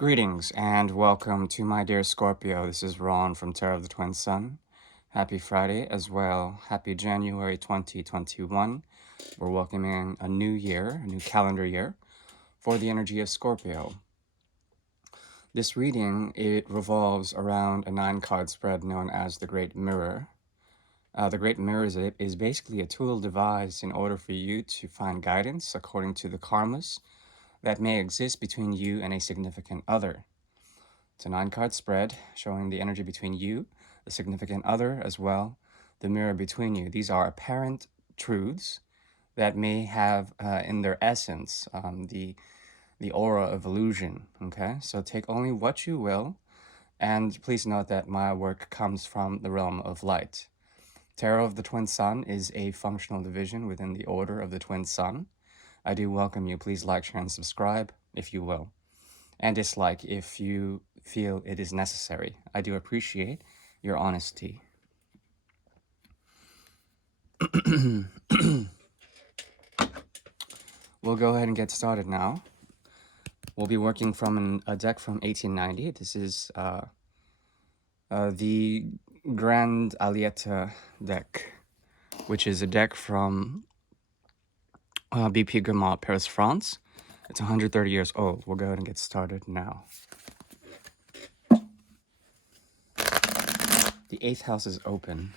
Greetings and welcome to my dear Scorpio. This is Ron from Tarot of the Twin Sun. Happy Friday as well. Happy January 2021. We're welcoming a new year, a new calendar year for the energy of Scorpio. This reading, it revolves around a 9-card spread known as the Great Mirror. The Great Mirror is basically a tool devised in order for you to find guidance according to the karmas that may exist between you and a significant other. It's a 9-card spread showing the energy between you, the significant other, as well, the mirror between you. These are apparent truths that may have in their essence the aura of illusion, okay? So take only what you will, and please note that my work comes from the realm of light. Tarot of the Twin Sun is a functional division within the Order of the Twin Sun. I do welcome you. Please like, share, and subscribe if you will, and dislike if you feel it is necessary. I do appreciate your honesty. We'll go ahead and get started now. We'll be working from a deck from 1890. This is the Grand Alietta deck, which is a deck from BP Grimaud, Paris, France. It's 130 years old. We'll go ahead and get started now. The 8th house is open.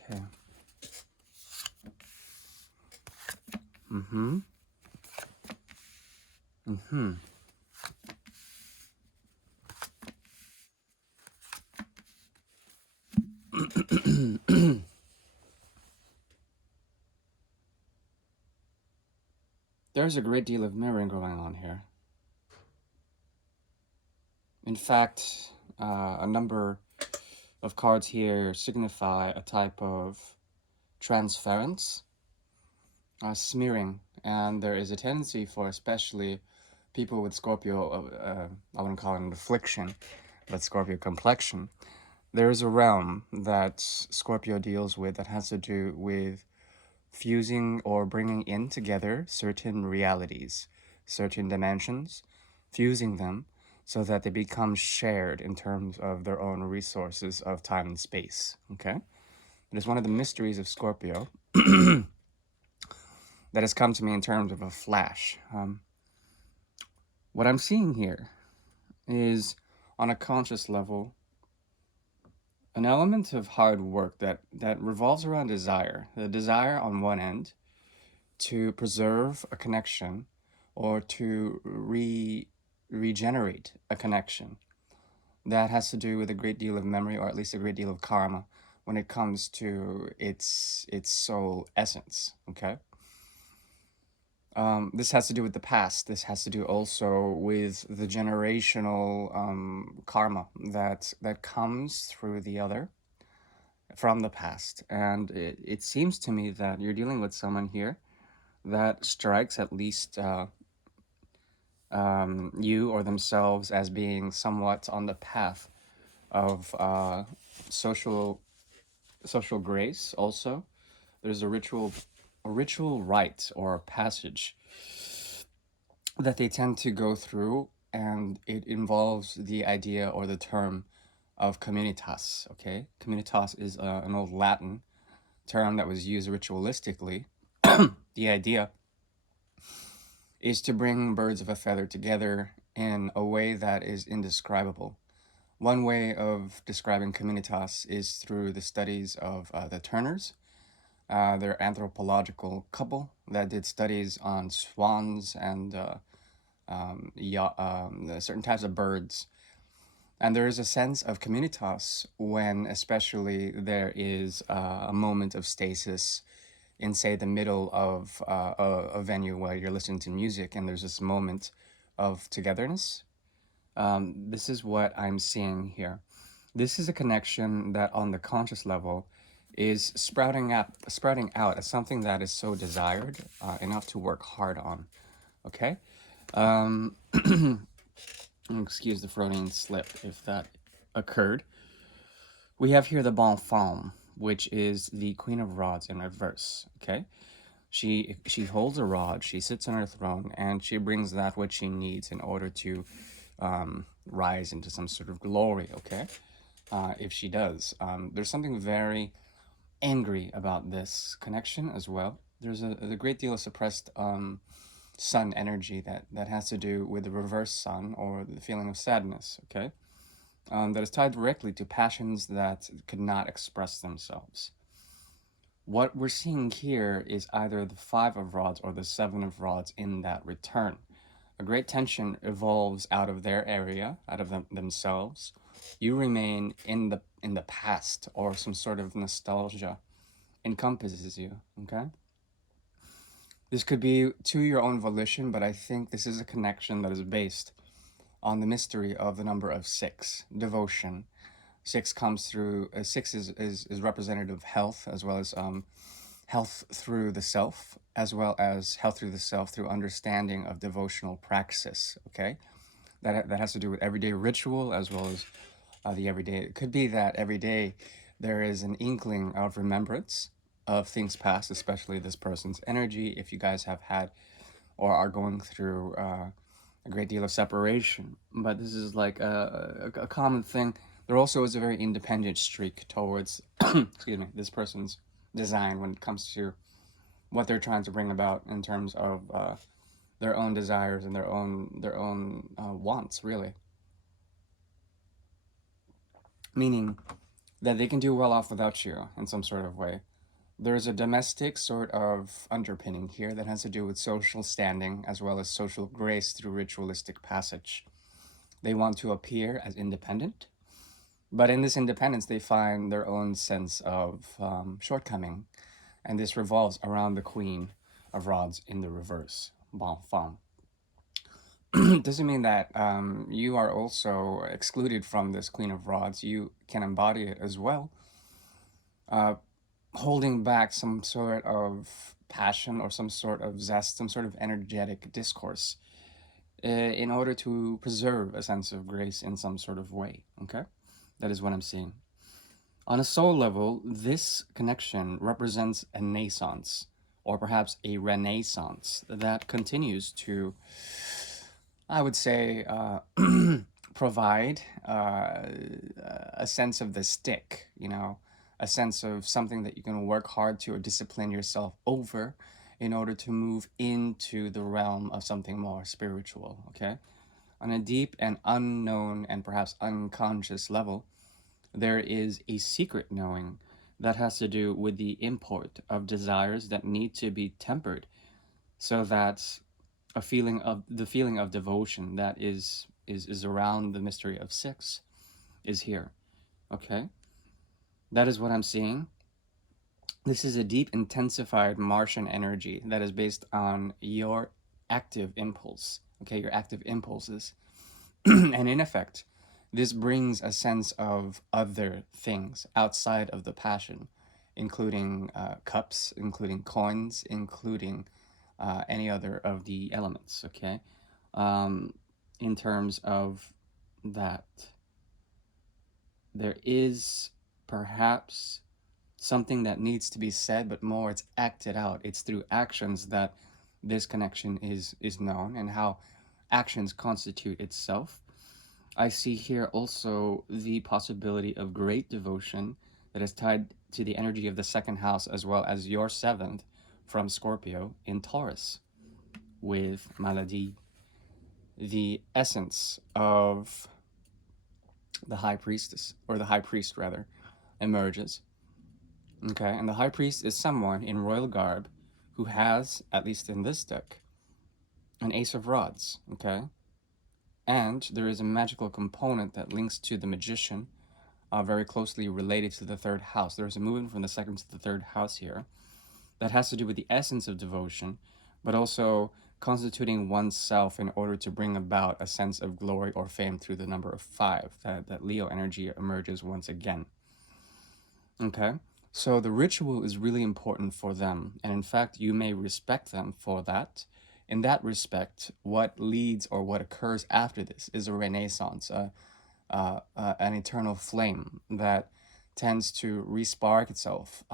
Okay. There's a great deal of mirroring going on here. In fact, a number of cards here signify a type of transference, smearing, and there is a tendency for especially people with Scorpio, I wouldn't call it an affliction, but Scorpio complexion. There is a realm that Scorpio deals with that has to do with fusing or bringing in together certain realities, certain dimensions, fusing them so that they become shared in terms of their own resources of time and space, okay? It is one of the mysteries of Scorpio that has come to me in terms of a flash. What I'm seeing here is, on a conscious level, an element of hard work that revolves around desire. The desire on one end to preserve a connection or to regenerate a connection. That has to do with a great deal of memory, or at least a great deal of karma, when it comes to its soul essence, okay? This has to do with the past. This has to do also with the generational karma that comes through the other from the past. And it seems to me that you're dealing with someone here that strikes at least you or themselves as being somewhat on the path of social grace. Also, there's a ritual rite or passage that they tend to go through, and it involves the idea or the term of communitas. Okay, communitas is an old Latin term that was used ritualistically. The idea is to bring birds of a feather together in a way that is indescribable. One way of describing communitas is through the studies of the Turners. They're anthropological couple that did studies on swans and certain types of birds. And there is a sense of communitas when, especially, there is a moment of stasis in, say, the middle of a venue where you're listening to music, and there's this moment of togetherness. This is what I'm seeing here. This is a connection that, on the conscious level, is sprouting out as something that is so desired, enough to work hard on. Okay. Um, excuse the Freudian slip if that occurred. We have here the bonne femme, which is the Queen of Rods in reverse. Okay. She holds a rod, she sits on her throne, and she brings that which she needs in order to rise into some sort of glory. Okay. If she does, there's something very angry about this connection as well. There's a great deal of suppressed sun energy that has to do with the reverse sun, or the feeling of sadness. Okay. That is tied directly to passions that could not express themselves. What we're seeing here is either the Five of Rods or the Seven of Rods in that return. A great tension evolves out of their area, out of themselves. You remain in the past, or some sort of nostalgia encompasses you. Okay. This could be to your own volition, but I think this is a connection that is based on the mystery of the number of six, devotion. Six comes through. Six is representative of health, as well as health through the self, as well as health through the self through understanding of devotional praxis. Okay, that has to do with everyday ritual, as well as the everyday. It could be that every day there is an inkling of remembrance of things past, especially this person's energy. If you guys have had or are going through a great deal of separation, but this is like a common thing. There also is a very independent streak towards, excuse me, this person's design when it comes to what they're trying to bring about in terms of their own desires and their own wants, really. Meaning that they can do well off without you in some sort of way. There's a domestic sort of underpinning here that has to do with social standing, as well as social grace through ritualistic passage. They want to appear as independent, but in this independence, they find their own sense of shortcoming, and this revolves around the Queen of Rods in the reverse, bonne femme. Doesn't mean that you are also excluded from this Queen of Rods. You can embody it as well, uh, holding back some sort of passion or some sort of zest, some sort of energetic discourse, in order to preserve a sense of grace in some sort of way. Okay, that is what I'm seeing. On a soul level, this connection represents a naissance, or perhaps a renaissance that continues to, I would say, provide a sense of the stick, a sense of something that you can work hard to or discipline yourself over in order to move into the realm of something more spiritual, okay? On a deep and unknown and perhaps unconscious level, there is a secret knowing that has to do with the import of desires that need to be tempered, so that the feeling of devotion that is around the mystery of six is here. Okay, that is what I'm seeing. This is a deep intensified Martian energy that is based on your active impulse. Okay, your active impulses. And in effect, this brings a sense of other things outside of the passion, including cups, including coins, including any other of the elements, okay? In terms of that, there is perhaps something that needs to be said, but more it's acted out. It's through actions that this connection is known, and how actions constitute itself. I see here also the possibility of great devotion that is tied to the energy of the second house, as well as your seventh from Scorpio in Taurus with Maladi. The essence of the high priestess, or the high priest rather, emerges. Okay, and the high priest is someone in royal garb who has, at least in this deck, an ace of rods. Okay, and there is a magical component that links to the magician, very closely related to the third house. There is a movement from the second to the third house here that has to do with the essence of devotion, but also constituting oneself in order to bring about a sense of glory or fame through the number of five. That Leo energy emerges once again. Okay? So the ritual is really important for them. And in fact, you may respect them for that. In that respect, what leads or what occurs after this is a renaissance, an eternal flame that tends to respark itself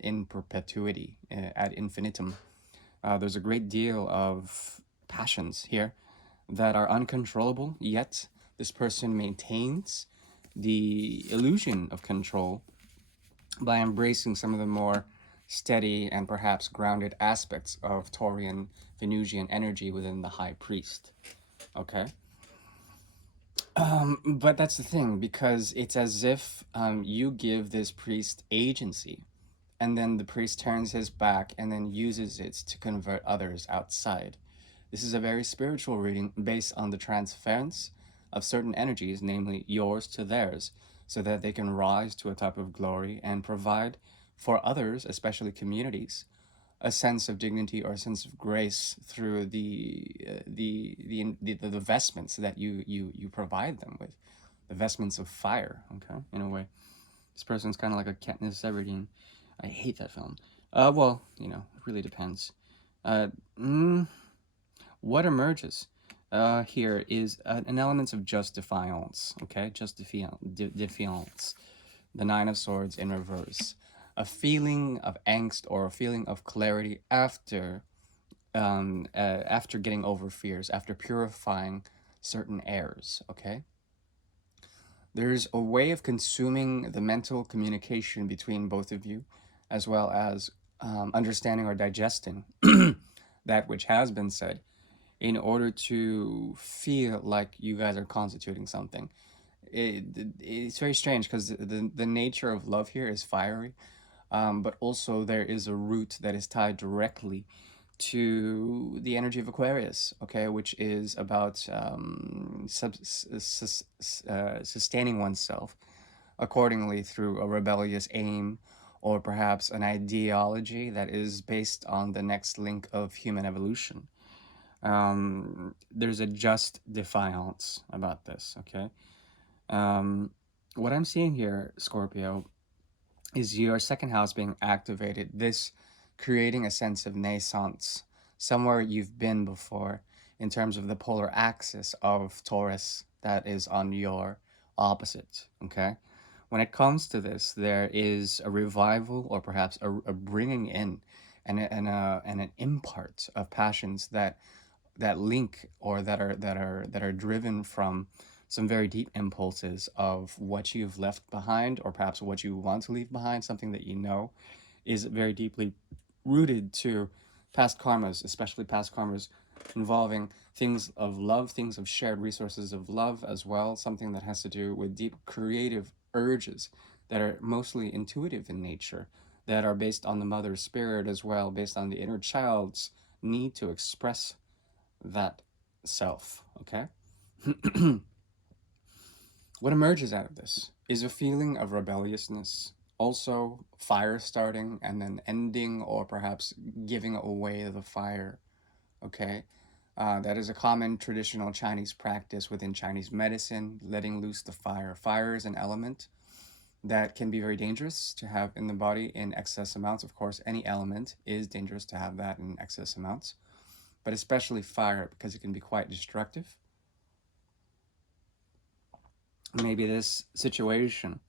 in perpetuity, ad infinitum. There's a great deal of passions here that are uncontrollable, yet this person maintains the illusion of control by embracing some of the more steady and perhaps grounded aspects of Taurian Venusian energy within the high priest. Okay? But that's the thing, because it's as if you give this priest agency, and then the priest turns his back and then uses it to convert others outside. This is a very spiritual reading based on the transference of certain energies, namely yours to theirs, so that they can rise to a type of glory and provide for others, especially communities, a sense of dignity or a sense of grace through the vestments that you provide them with, the vestments of fire. Okay, in a way, this person's kind of like a Katniss Everdeen. I hate that film. Well, it really depends. Uh, mm, what emerges here is an element of just defiance. Okay, just defiance. The Nine of Swords in reverse. A feeling of angst or a feeling of clarity after getting over fears, after purifying certain errors. Okay, there's a way of consuming the mental communication between both of you, as well as understanding or digesting that which has been said, in order to feel like you guys are constituting something. It's very strange because the nature of love here is fiery, but also there is a root that is tied directly to the energy of Aquarius, okay, which is about sustaining oneself accordingly through a rebellious aim, or perhaps an ideology that is based on the next link of human evolution. There's a just defiance about this, okay? What I'm seeing here, Scorpio, is your second house being activated, this creating a sense of naissance, somewhere you've been before, in terms of the polar axis of Taurus that is on your opposite. Okay, when it comes to this, there is a revival, or perhaps a bringing in, and an impart of passions that link, or that are driven from some very deep impulses of what you've left behind, or perhaps what you want to leave behind, something that is very deeply rooted to past karmas, especially past karmas involving things of love, things of shared resources of love as well, something that has to do with deep creative urges that are mostly intuitive in nature, that are based on the mother spirit as well, based on the inner child's need to express that self. Okay. What emerges out of this is a feeling of rebelliousness, also fire starting and then ending, or perhaps giving away the fire. Okay, that is a common traditional Chinese practice within Chinese medicine, letting loose the fire. Fire is an element that can be very dangerous to have in the body in excess amounts. Of course, any element is dangerous to have that in excess amounts, but especially fire, because it can be quite destructive. Maybe this situation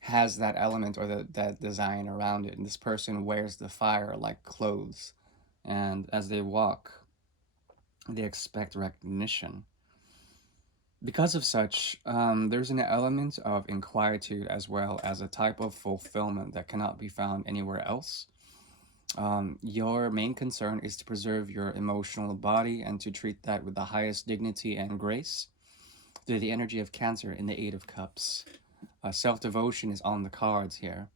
has that element, or that design around it, and this person wears the fire like clothes, and as they walk, they expect recognition. Because of such, there's an element of inquietude as well as a type of fulfillment that cannot be found anywhere else. Your main concern is to preserve your emotional body and to treat that with the highest dignity and grace. Through the energy of Cancer in the Eight of Cups. Self-devotion is on the cards here.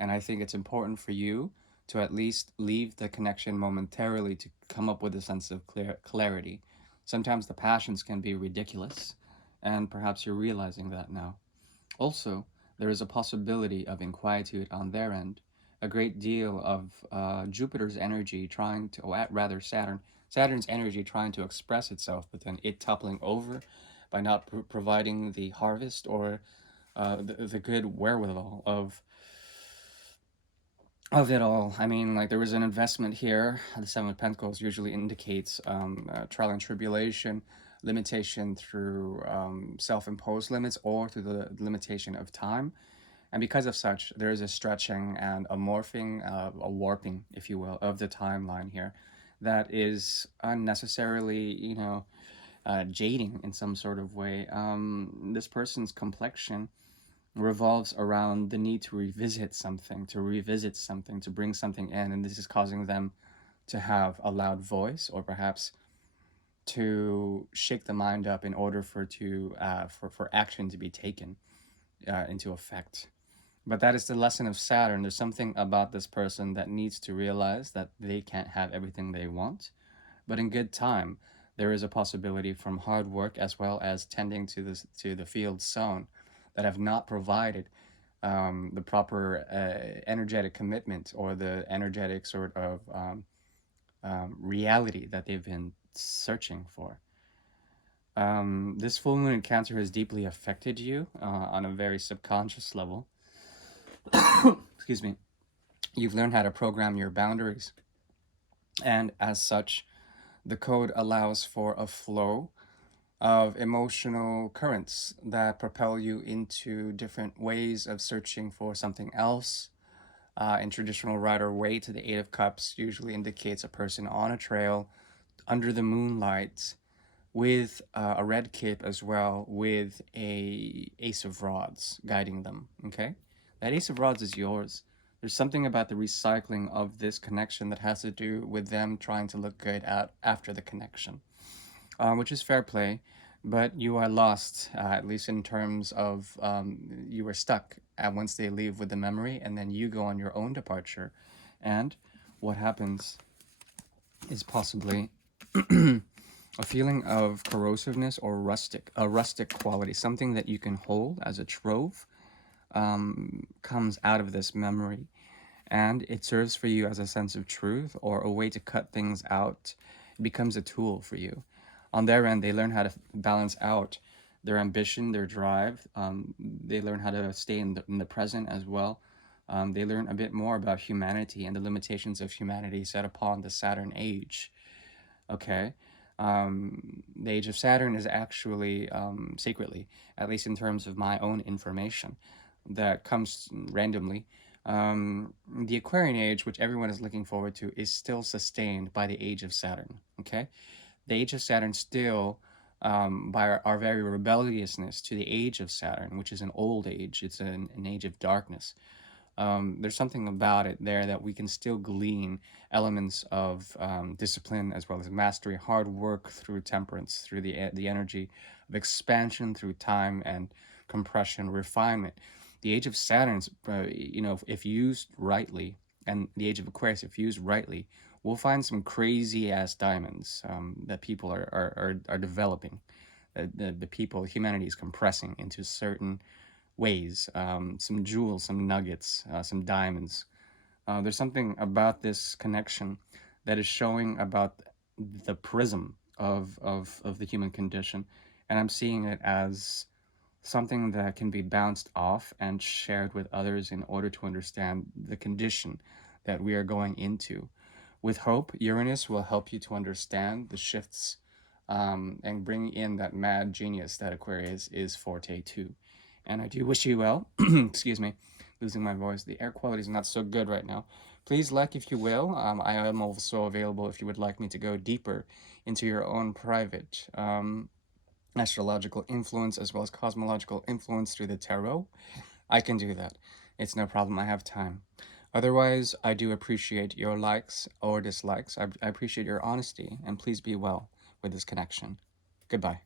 And I think it's important for you to at least leave the connection momentarily to come up with a sense of clarity. Sometimes the passions can be ridiculous, and perhaps you're realizing that now. Also, there is a possibility of inquietude on their end, a great deal of Jupiter's energy trying to, or rather Saturn's energy trying to express itself, but then it toppling over by not providing the harvest or the good wherewithal of it all. I mean, like there was an investment here. The Seven of Pentacles usually indicates trial and tribulation, limitation through self-imposed limits or through the limitation of time. And because of such, there is a stretching and a morphing, a warping, if you will, of the timeline here that is unnecessarily, jading in some sort of way. This person's complexion revolves around the need to revisit something, to bring something in, and this is causing them to have a loud voice, or perhaps to shake the mind up in order for action to be taken into effect. But that is the lesson of Saturn. There's something about this person that needs to realize that they can't have everything they want, but in good time, there is a possibility from hard work as well as tending to the field sown that have not provided the proper energetic commitment or the energetic sort of reality that they've been searching for. This full moon in Cancer has deeply affected you on a very subconscious level. Excuse me. You've learned how to program your boundaries, and as such, the code allows for a flow of emotional currents that propel you into different ways of searching for something else. In traditional Rider Waite, to the Eight of Cups usually indicates a person on a trail under the moonlight with a red cape as well, with a Ace of Rods guiding them, okay? That Ace of Rods is yours. There's something about the recycling of this connection that has to do with them trying to look good after the connection, which is fair play, but you are lost, at least in terms of you are stuck once they leave with the memory, and then you go on your own departure. And what happens is possibly a feeling of corrosiveness or a rustic quality, something that you can hold as a trove, comes out of this memory, and it serves for you as a sense of truth or a way to cut things out. It becomes a tool for you. On their end, they learn how to balance out their ambition, their drive. They learn how to stay in the present as well. They learn a bit more about humanity and the limitations of humanity set upon the Saturn age. Okay. The age of Saturn is actually secretly, at least in terms of my own information, that comes randomly. The Aquarian age, which everyone is looking forward to, is still sustained by the age of Saturn. Okay, the age of Saturn still, by our very rebelliousness to the age of Saturn, which is an old age. It's an age of darkness. There's something about it there that we can still glean elements of discipline as well as mastery, hard work through temperance, through the energy of expansion through time and compression, refinement. The age of Saturn, if used rightly, and the age of Aquarius, if used rightly, we'll find some crazy ass diamonds that people are developing. The people, humanity is compressing into certain ways, some jewels, some nuggets, some diamonds. There's something about this connection that is showing about the prism of the human condition, and I'm seeing it as something that can be bounced off and shared with others in order to understand the condition that we are going into. With hope, Uranus will help you to understand the shifts and bring in that mad genius that Aquarius is forte too. And I do wish you well. Excuse me, losing my voice. The air quality is not so good right now. Please like if you will. I am also available if you would like me to go deeper into your own private astrological influence as well as cosmological influence through the tarot. I can do that. It's no problem. I have time. Otherwise, I do appreciate your likes or dislikes. I appreciate your honesty, and please be well with this connection. Goodbye.